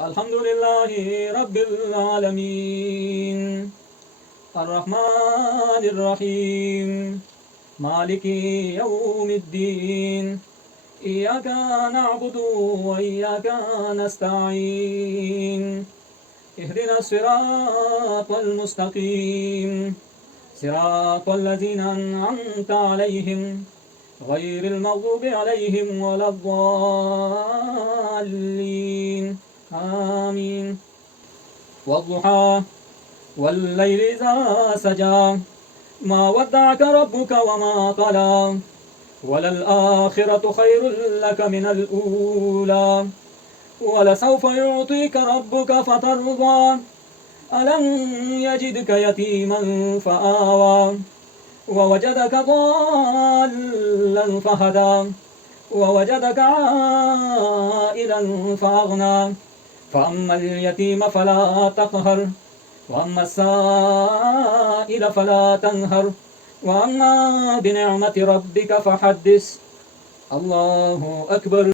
الحمد لله رب العالمين الرحمن الرحيم مالك يوم الدين إياك نعبد وإياك نستعين اهدنا الصراط المستقيم صراط الذين أنعمت عليهم غير المغضوب عليهم ولا الضالين آمين والضحى والليل إذا سجى ما ودعك ربك وما قلى وللآخرة خير لك من الأولى ولسوف يعطيك ربك فترضى ألم يجدك يتيما فآوى ووجدك ضالا فهدى ووجدك عائلا فأغنى فأما اليتيم فلا تقهر وأما السائل فلا تنهر وأما بنعمة ربك فحدث الله أكبر.